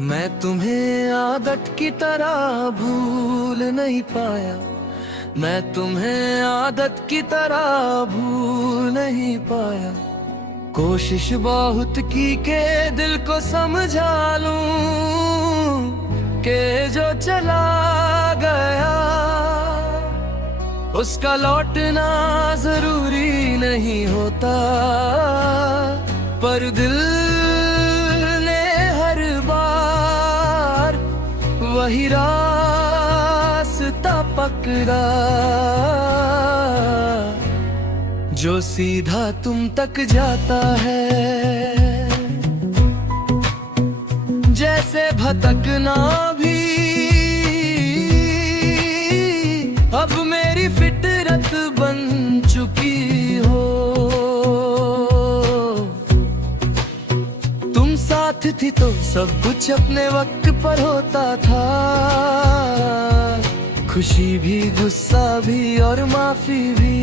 मैं तुम्हें आदत की तरह भूल नहीं पाया, मैं तुम्हें आदत की तरह भूल नहीं पाया। कोशिश बहुत की के दिल को समझा लूं के जो चला गया उसका लौटना जरूरी नहीं होता, पर दिल ने हर बार वही रास्ता पकड़ा जो सीधा तुम तक जाता है। जैसे भटकना भी अब मेरी फितरत बन चुकी हो, तुम साथ थी तो सब कुछ अपने वक्त पर होता था, खुशी भी गुस्सा भी और माफी भी।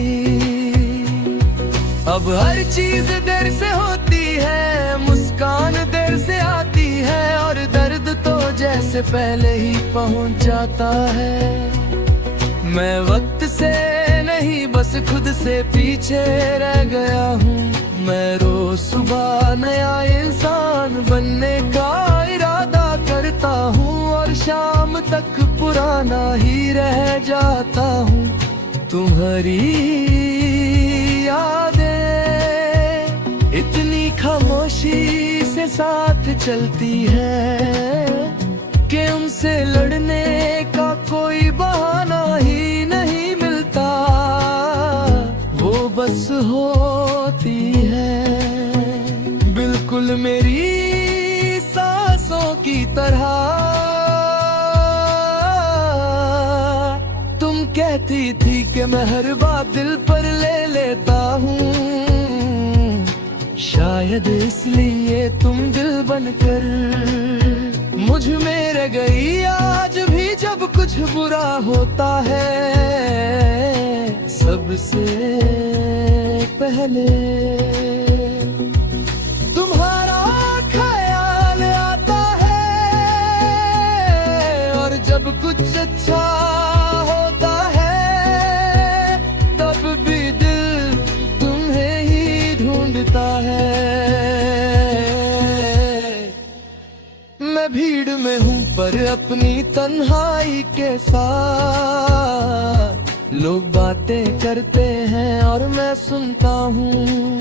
अब हर चीज देर से होती है, मुस्कान देर से आती है और दर्द तो जैसे पहले ही पहुंच जाता है। मैं वक्त से नहीं बस खुद से पीछे रह गया हूँ, मैं रोज सुबह नया इंसान बनने का इरादा करता हूँ और शाम तक पुराना ही रह जाता हूँ। तुम्हारी यादें इतनी खामोशी से साथ चलती है कि उनसे लड़ने का कोई बहाना ही नहीं मिलता, वो बस होती है बिल्कुल मेरी सांसों की तरह। तुम कहती थी कि मैं हर बात दिल पर ले लेता हूँ, शायद इसलिए तुम दिल बनकर मुझ में रह गई। आज भी जब कुछ बुरा होता है सबसे पहले तुम्हारा ख्याल आता है, और जब कुछ अच्छा होता है तब भी दिल तुम्हें ही ढूंढता है। मैं भीड़ में हूँ पर अपनी तन्हाई के साथ, लोग बातें करते हैं और मैं सुनता हूँ,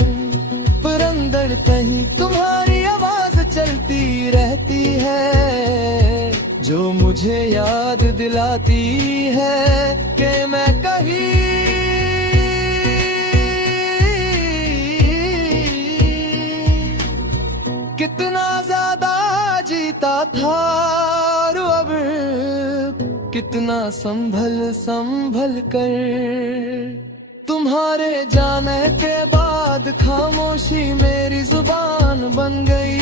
पर अंदर कहीं तुम्हारी आवाज चलती रहती है जो मुझे याद दिलाती है कि मैं कहीं कितना ज्यादा जीता था और अब कितना संभल संभल कर। तुम्हारे जाने के बाद खामोशी मेरी जुबान बन गई,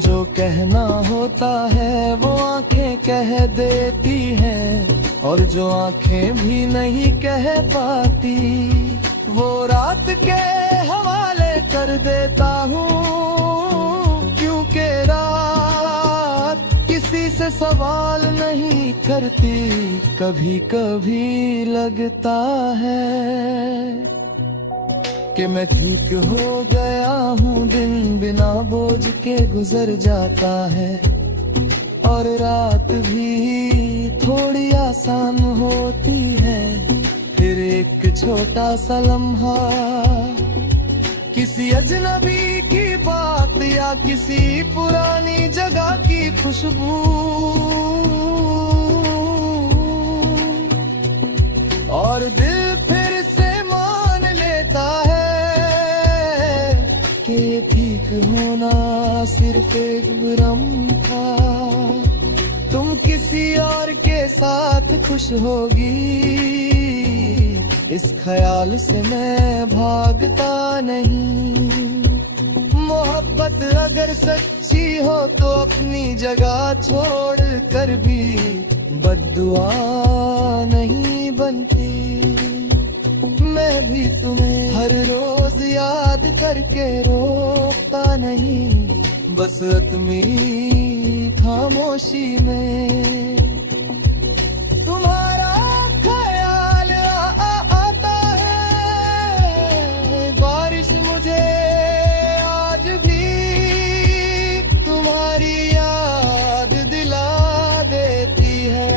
जो कहना होता है वो आंखें कह देती हैं और जो आंखें भी नहीं कह पाती वो रात के हवाले कर देता हूँ, क्योंकि रात किसी से सवाल नहीं करती। कभी कभी लगता है कि मैं ठीक हो गया हूँ, दिन बिना बोझ के गुजर जाता है और रात भी थोड़ी आसान होती है। फिर एक छोटा सा लम्हा किसी अजनबी की बात या किसी पुरानी जगह की खुशबू, और दिल फिर से मान लेता है कि ये ठीक होना सिर्फ एक भ्रम था। तुम किसी और के साथ खुश होगी इस ख्याल से मैं भागता नहीं। मोहब्बत अगर सच्ची हो तो अपनी जगह छोड़ कर भी बद्दुआ नहीं बनती। मैं भी तुम्हें हर रोज याद करके रोता नहीं, बस अपनी खामोशी में तुम्हारा ख्याल आता है। बारिश मुझे आज भी तुम्हारी याद दिला देती है।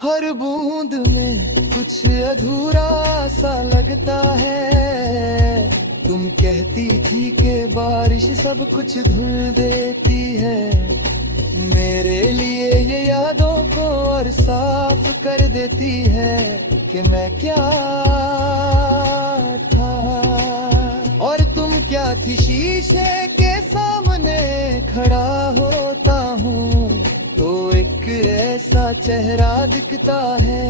हर बूंद में कुछ अधूरा सा लगता है। तुम कहती थी कि बारिश सब कुछ धुल देती है। मेरे लिए ये यादों को और साफ कर देती है कि मैं क्या था और तुम क्या थी। शीशे के सामने खड़ा होता हूँ तो एक ऐसा चेहरा दिखता है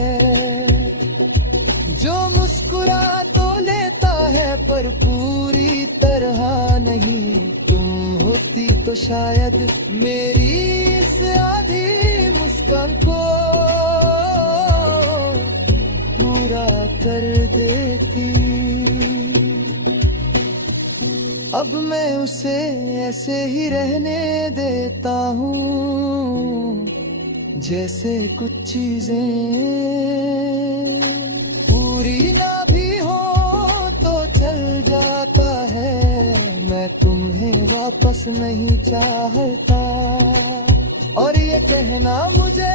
जो मुस्कुरा तो लेता है पर पूरी तरह नहीं। तुम होती तो शायद मेरी इस आधी मुस्कान को पूरा कर देती। अब मैं उसे ऐसे ही रहने देता हूँ जैसे कुछ चीजें पूरी ना भी हो तो चल जाता है। मैं तुम्हें वापस नहीं चाहता और ये कहना मुझे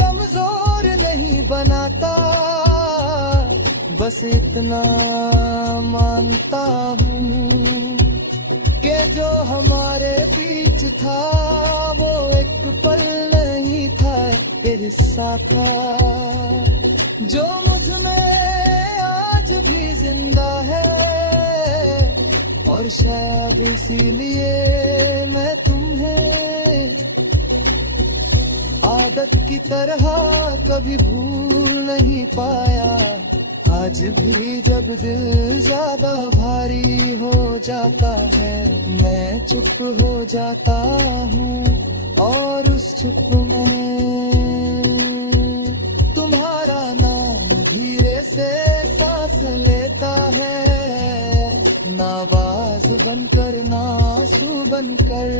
कमजोर नहीं बनाता। बस इतना मानता हूँ कि जो हमारे बीच था वो एक पल नहीं था, तेरे साथ था जो मुझ में आज भी जिंदा है। और शायद इसीलिए मैं तुम्हें आदत की तरह कभी भूल नहीं पाया। आज भी जब दिल ज्यादा भारी हो जाता है मैं चुप हो जाता हूँ और उस चुप में तुम्हारा नाम धीरे से सांस लेता है। ना आवाज बनकर ना आंसू बनकर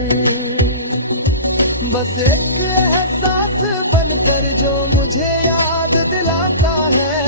बस एक एहसास बनकर जो मुझे याद दिलाता है